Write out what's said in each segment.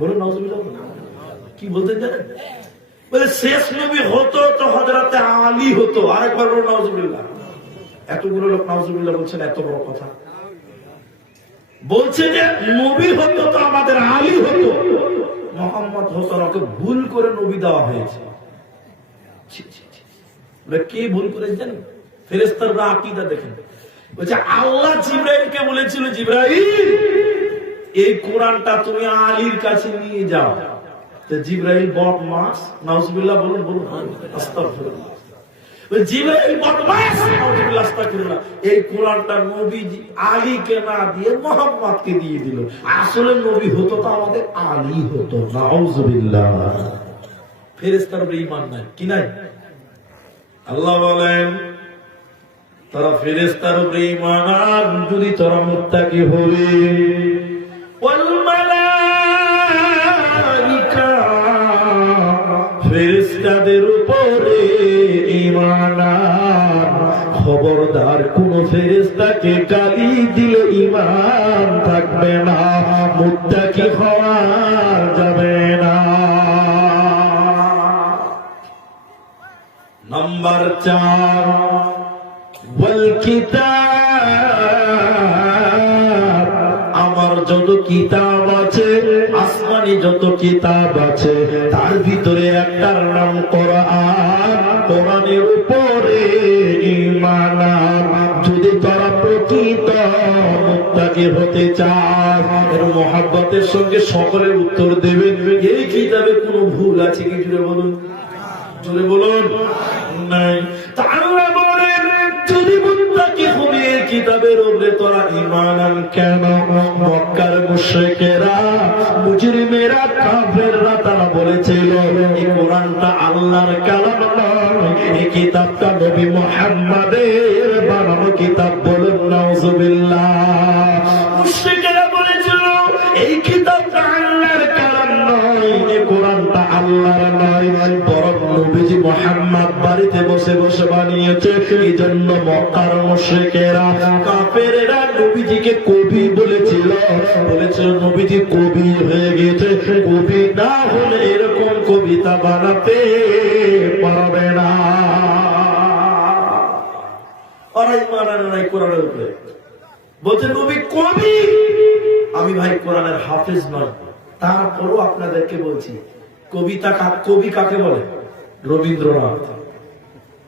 বলুন কি বলতে জানেন বলে, শেষ নবী হতো তো হজরতে আলী হতো। আরেকবার বলো নজরুল্লাহ এতগুলো লোক নজরুল্লাহ বলছেন, এত বড় কথা। বলছে যে, নবী হতো তো আমাদের আলী হতো। মোহাম্মদ ওকে ভুল করে নবী দেওয়া হয়েছে। কে ভুল করে জানেন? ফেরেস্তাররা আকিদা দেখেন। বলছে, আল্লাহ জিব্রাইলকে বলেছিল, জিব্রাইল! এই কোরআনটা তুমি আলীর কাছে নিয়ে যাও। তো জিব্রাইল বদমাস নাউজুবিল্লাহ বলুন বলুন। আমাদের আলী হতো নাই, কি নাই? আল্লাহ তারা ফেরেস্তার উপরে ঈমান যদি তোরা মুত্তাকি হবি। কোন ফেরেস্তাকে গালি দিলে ঈমান থাকবে না মুত্তাকি হওয়া যাবে না। নাম্বার চার আমার যত কিতাব আছে, আসমানি যত কিতাব আছে, তার ভিতরে একটার নাম কোরআন। কোরআনের উপরে মুত্তাকি হতে চাস এর মহাব্বতের সঙ্গে সকলের উত্তর দেবেন এই কিতাবে কোনো ভুল আছে কি? জুড়ে বলুন। জোরে বলুন। নাই। তা আল্লাহ বলেন তোরা তারা বলেছিল কোরআনটা আল্লাহর কিতাবটা নবী মুহাম্মাদের বানানো কিতাব বলুন, নাউজুবিল্লাহ। আল্লাহর নয় বরং নবীজি মোহাম্মদ বাড়িতে বসে বসে বানিয়েছে। এই জন্য মক্কার মুশরিকেরা কাফেরেরা নবীজিকে কবি বলেছিল। বলেছিল, নবীজি কবি হয়ে গেছে কবি না হলে এরকম কবিতা বানাতে পারবে না। ওরাই মানানো নাই কোরআনের উপরে। বলছে, নবী কবি? আমি ভাই কোরআনের হাফেজ নয়। তারপরও আপনাদেরকে বলছি কবিতা কবি কাকে বলে? রবীন্দ্রনাথ।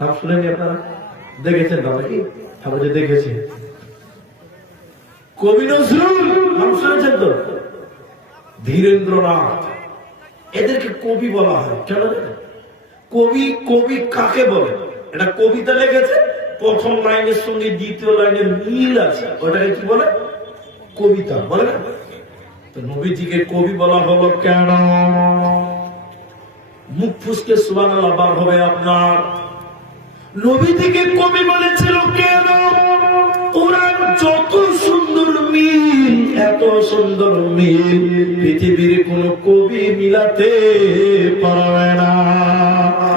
নাম শুনেনি আপনারা? দেখেছেন না নাকি? আমরা যে দেখেছি। কবি নজরুল, নাম শুনেছেন তো? ধীরেন্দ্রনাথ। এদেরকে কবি বলা হয়, কেন কবি কবি কাকে বলে? এটা কবিতা লিখেছে, প্রথম লাইনের সঙ্গে দ্বিতীয় লাইনের মিল আছে। ওটাকে কি বলে? কবিতা, বলে না? নবীজিকে কবি বলা হলো কেন? মুখ ফুসকে সুবান বার হবে আপনার। নবী থেকে কবি বলেছিল, কেন? কোরআন যত সুন্দর মিল, এত সুন্দর মিল, পৃথিবীর কোন কবি মিলাতে পারবে না।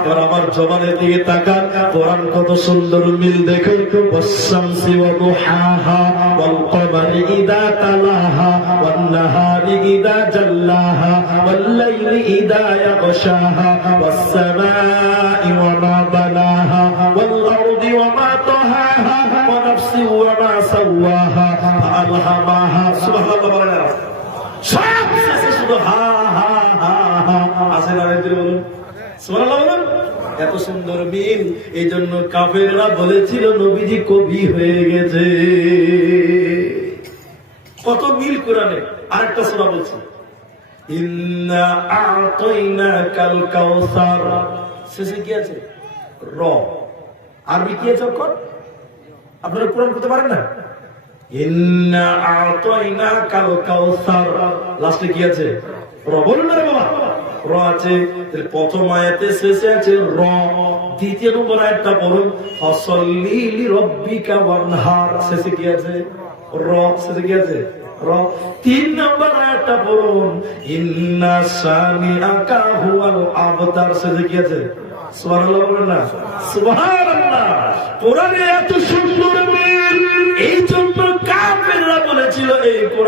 ওর আমার জবানের দিকে তাকান। কোরআন কত সুন্দর মিল দেখে ওয়াস-শামসি ওয়া দুহাহা ওয়াল কমারি ইদা তালাহা ওয়ান নাহারি ইদা জাল্লাহা ওয়াল লাইলি ইদা ইয়াগশাহা ওয়াস-সামাই ওয়া মা বানাহা ওয়াল আরদি ওয়া মা তাহাহা ওয়া নাফসি ওয়া মা সাওয়াহা ফাআলহামাহা। সুবহানাল্লাহ বলেন সব শেষে শুধু হা হা হা হা। আসেন আরেকদিন বলুন। এত সুন্দর মিল এই জন্য কাফেররা বলেছিল, নবীজি কবি হয়ে গেছে। কত মিল কোরআনে? আরেকটা শোনা বলছি। শেষে কি আছে? র। আরবি কি আছে আপনারা পূরণ করতে পারেন না? লাস্টে কি আছে? র। বলুন না বাবা। র আছে প্রথম আয়াতে শেষে আছে র। দ্বিতীয় নম্বর আয়াতটা পড়ুন, ফসল্লি লিরাব্বিকা ওয়ানহার। শেষে কি আছে? র, শেষে কি আছে? র। তিন নম্বর আয়াতটা পড়ুন, ইন্না সানিআকা হুয়াল আবতার। শেষে কি আছে? সুবহানাল্লাহ না? সুবহানাল্লাহ। কোরআনে এত সুন্দর এই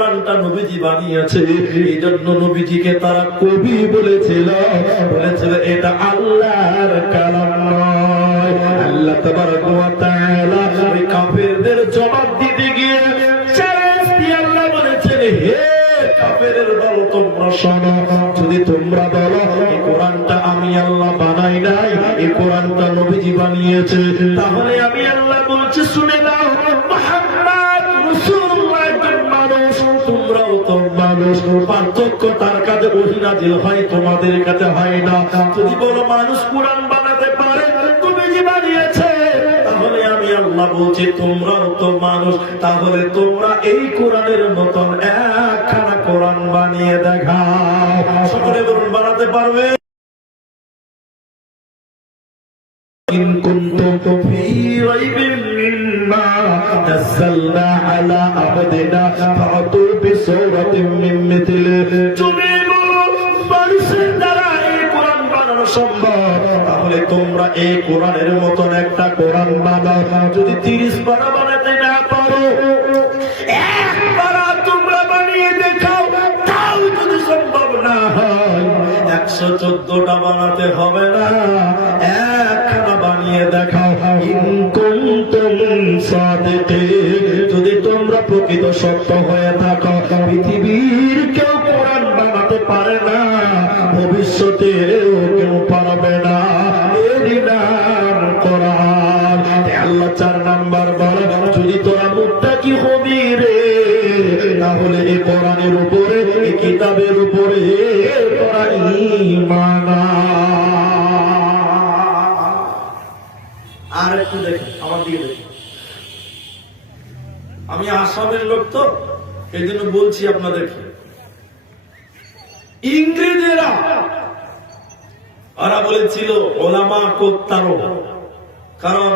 কোরআনটা নবীজি বানিয়েছে। এই জন্য নবীজিকে তারা কবি বলেছিল। বলেছিল, এটা আল্লাহর কালাম নয়। আল্লাহ তাবারক ওয়া তাআলা ওই কাফেরদের জবাব দিতে গিয়ে চ্যালেঞ্জ দিয়ে আল্লাহ বলেছেন, হে কাফেরের দল, তোমরা শোনো। যদি তোমরা বলো, এই কোরআনটা আমি আল্লাহ বানাই নাই, এই কোরআনটা নবীজি বানিয়েছে, তাহলে আমি আল্লাহ বলছি, শুনে নাও, মুহাম্মদ মানুষ পার্থক্য তার কাছে ওহী নাজিল হয় তোমাদের কাছে হয় না যদি বলো মানুষ কোরআন বানাতে পারে নবীজি বানিয়েছে তাহলে আমি আল্লাহ বলছি তোমরাও তো মানুষ তাহলে তোমরা এই কোরআনের মতন একখানা কোরআন বানিয়ে দেখাও সকলে বলুন বানাতে পারবে إن كنتم في ريب مما نزلنا على عبدنا সৌরাতিম মিন মিথলে তুমি বলো কোরআন বানানো সম্ভব? তাহলে তোমরা এই কোরআনের মতন একটা কোরআন বানাও। যদি 30 পারা বানাতে না পারো, এক তোমরা বানিয়ে দেখাও, তাও যদি সম্ভব না হয় 114টা বানাতে হবে না, একখানা বানিয়ে দেখাও। কিন্তু প্রকৃত সত্য হয়ে থাকো। পৃথিবীর কেউ আমি আসামের লোক তো এই জন্য বলছি আপনাদেরকে। ইংরেজেরা, ওরা বলেছিল, ওলামা কোত্তারো কারণ,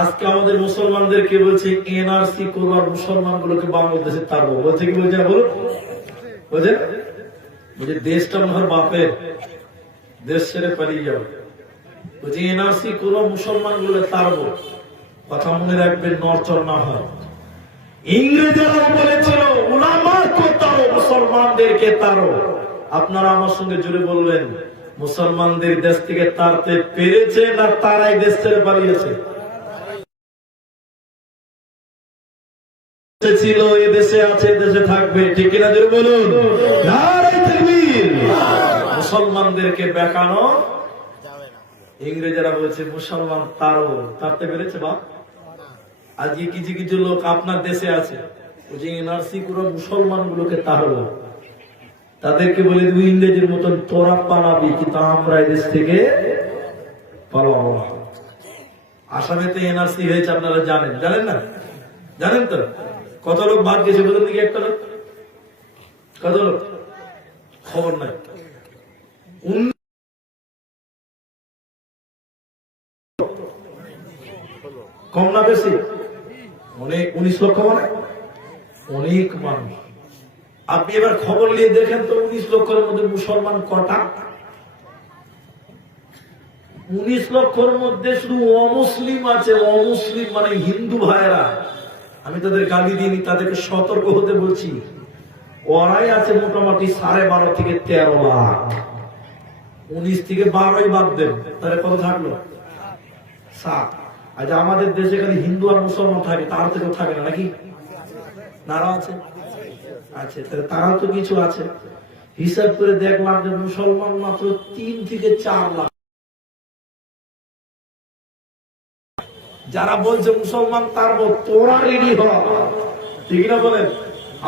আজকে আমাদের মুসলমানদেরকে বলছে, এনআরসি করবার মুসলমান গুলোকে বাংলাদেশে তারবো বলছে কি বলছে? বলুন। বলছে? বলছে, দেশটা মনে বাপের। দেশ ছেড়ে পালিয়ে যাও। বলছে, এনআরসি করব মুসলমানগুলো তারবো কথা মনে রাখবেন নরচর না হয়। ইংরেজেরাও বলেছিল, উলামা কোতারো মুসলমানদেরকে তারো? আপনারা আমার সঙ্গে জুড়ে বলবেন, মুসলমানদের দেশ থেকে তারতে পেরেছে না তারাই দেশ ছেড়ে পালিয়েছে ছিল, এ দেশে আছে দেশে থাকবে, ঠিক কিনা জোরে বলুন? মুসলমানদেরকে বেকানো, ইংরেজেরা বলছে, মুসলমান তারও তারতে পেরেছে বাপ? আজকে কিছু কিছু লোক আপনার দেশে আছে। যে এনআরসি করে মুসলমান গুলোকে তাড়াবো তাদেরকে বলে দিব ইংরেজের মতন তোরা পালাবি, কিন্তু আমরা এদেশ থেকে পালাবো। আসামেতে এনআরসি হয়েছে, আপনারা জানেন। জানেন না? জানেন তো? কত লোক বাদ গেছে বলুন দিকে একটা লোক। কত লোক? খবর নাই। কম না বেশি? অনেক, উনিশ লক্ষ মানে? অনেক মানুষ। আপনি এবার খবর নিয়ে দেখেন তো, উনিশ লক্ষের মধ্যে মুসলমান কটা? উনিশ লক্ষের মধ্যে শুধু অমুসলিম আছে, অমুসলিম মানে হিন্দু ভাইয়েরা। আমি তাদের গালি দিইনি, তাদেরকে সতর্ক হতে বলছি। ওরাই আছে মোটামুটি সাড়ে বারো থেকে তেরো লাখ। উনিশ থেকে বারোই বাদ দেন, তাহলে কত থাকল? সাত। আচ্ছা আমাদের দেশে খালি হিন্দু আর মুসলমান থাকে, তার থেকে থাকে না, নাকি? তারা আছে? আছে, তাহলে তারাও তো কিছু আছে। হিসাব করে দেখলাম যে মুসলমান মাত্র তিন থেকে চার লাখ। যারা বলছে মুসলমান, তার তোরা রেডি হ। ঠিক না বলেন?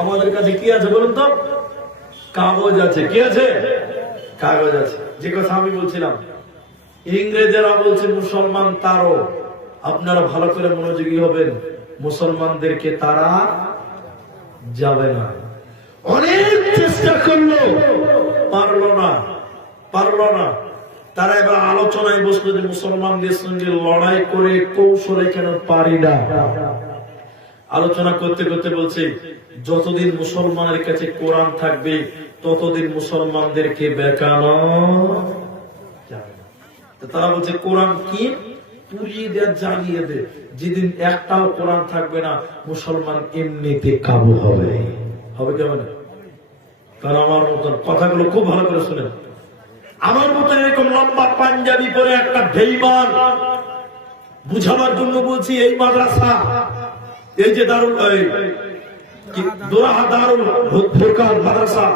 আমাদের কাছে কি আছে বলুন তো? কাগজ আছে। কি আছে? কাগজ আছে। যে কথা আমি বলছিলাম, ইংরেজেরা বলছে মুসলমান তারও। আপনারা ভালো করে মনোযোগী হবেন। মুসলমানদেরকে তারা যাবে না। অনেক চেষ্টা করল, পারল না পারল না। তারা এবার আলোচনায় বসল যে মুসলমানদের সঙ্গে লড়াই করে কৌশলে কেন পারি না। আলোচনা করতে করতে বলছে, যতদিন মুসলমানের কাছে কোরআন থাকবে, ততদিন মুসলমানদেরকে বেকানো তারা বলছে, কোরআন কি? পুড়িয়ে দেয় জ্বালিয়ে দে। যেদিন একটাও কোরআন থাকবে না, মুসলমান এমনিতে কাবু হবে। হবে কেমন কারণ আমার মতন কথাগুলো খুব ভালো করে শুনেন। আমার মতন এরকম লম্বা পাঞ্জাবি পরে একটা ভেইমান বুঝাবার জন্য বলছি, এই মাদ্রাসা, এই যে দারুল দারুল ফুরকান মাদ্রাসা,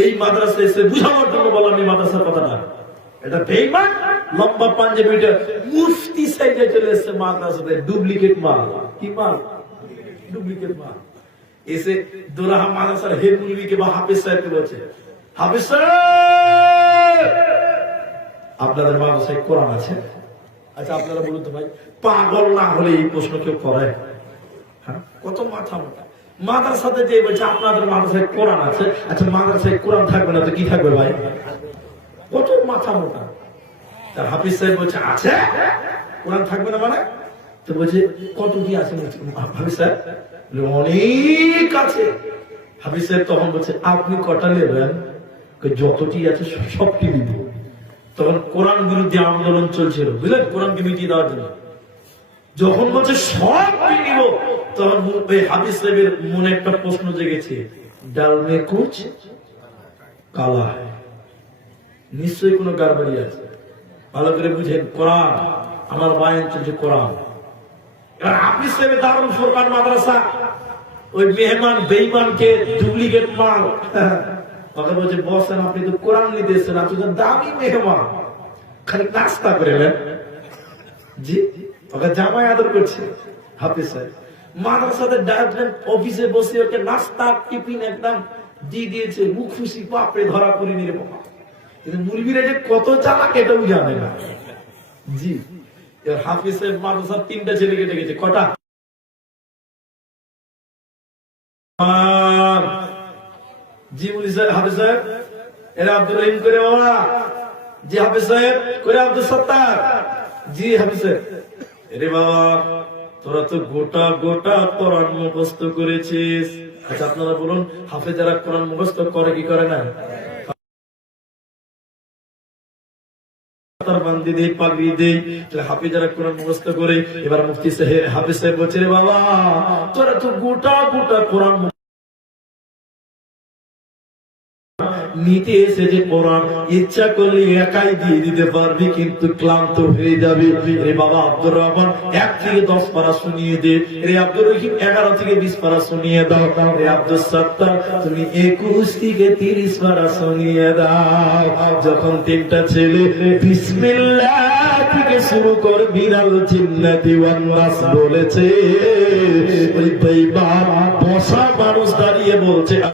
এই মাদ্রাসা এসে বুঝাবার জন্য বললাম, এই মাদ্রাসার কথাটা এটা বেইমান? লম্বা পাঞ্জাবিটা মুফতি সাইজে চলে এসছে মাদ্রাসাতে। ডুপ্লিকেট মাল। কি মাল? ডুপ্লিকেট মাল। এসে দোরাহা মাদ্রাসার হেড মুলবিকে বা হাফিজ সাহেবকে বলছে হাফিজ সাহেব! আপনাদের মাদ্রাসায় কোরআন আছে? আচ্ছা আপনারা বলুন তো ভাই, পাগল না হলে এই প্রশ্ন কেউ করে? হ্যাঁ? কত মাথা মোটা। মাদ্রাসাতে যে বলছে, আপনাদের মাদ্রাসায় কোরআন আছে। আচ্ছা মাদ্রাসায় কোরআন থাকবে না তো কি থাকবে ভাই? কত মাথা মোটা। তার হাফিজ সাহেব বলছে, আছে? কোরআন থাকবে না মানে? তো বলছে, কত কি আছে? হাফিজ সাহেব অনেক আছে। হাফিজ সাহেব তখন বলছে, আপনি কটা নেবেন? যতটি আছে সবটি দিব তখন কোরআন বিরুদ্ধে আন্দোলন চলছিল, বুঝলেন? কোরআনকে মিটিয়ে দেওয়ার জন্য। যখন বলছে সব নিব, তখন হাফিজ সাহেবের মনে একটা প্রশ্ন জেগেছে ডাল মে কুচ কালা হ্যায়। নিশ্চয়ই কোনো গাড়বাড়ি আছে। ভালো করে বুঝেন কোরআন, আমার বায়ন চলছে কোরআন। এবার হাফিজ সাহেবের দারুল ফোরকান মাদ্রাসা, ওই মেহমান, বেইমানকে ডুপ্লিকেট মাল। ওকে বলছে, বসেন, আপনি তো কোরআন নিতে এসেছেন আপনি তো দামি মেহমান। খালি নাস্তা করে নেন। জি, ওকে জামাই আদর করছে, হাফিজ সাহেব। মাদ্রাসাতে ডায়ারেক্ট অফিসে বসে ওকে নাস্তা, টিফিন একদম দিয়ে দিয়েছে, মুখ খুশি, বাপরে ধরা করে নিলে বাবা। যে কত চালাক না। জি হাফিজ সাহেব মাদ্রাসার তিনটা কটা জি হাফিজ সাহেব, এরা আব্দুর রহিম করে জি হাফিজ সাহেব, করে আব্দুল সত্তার। জি হাফিজ সাহেব। রে বাবা, তোরা তো গোটা গোটা কোরআন মুখস্থ করেছিস। আচ্ছা আপনারা বলুন হাফেজারা কোরআন মুখস্থ করে কি করে না? দেই করে এবার রে বাবা তোরা তো গোটা গোটা কোরআন নিতে এসে যে কোরআন ইচ্ছা করলে একাই দিয়ে দিতে পারবি, কিন্তু ক্লান্ত হয়ে যাবে। রে বাবা আব্দুর রহমান, এক থেকে দশ পারা শুনিয়ে দে। রে আব্দুর রহিম, এগারো থেকে বিশ পারা শুনিয়ে দাও। রে আব্দুল সত্তার, তুমি একুশ থেকে তিরিশ পারা শুনিয়ে দাও। যখন তিনটা ছেলে বিসমিল্লাহ থেকে শুরু কর বিড়াল চিন্নাতি ওয়ান্নাস বলেছে, ওই বেইমান বসা মানুষ দাঁড়িয়ে বলছে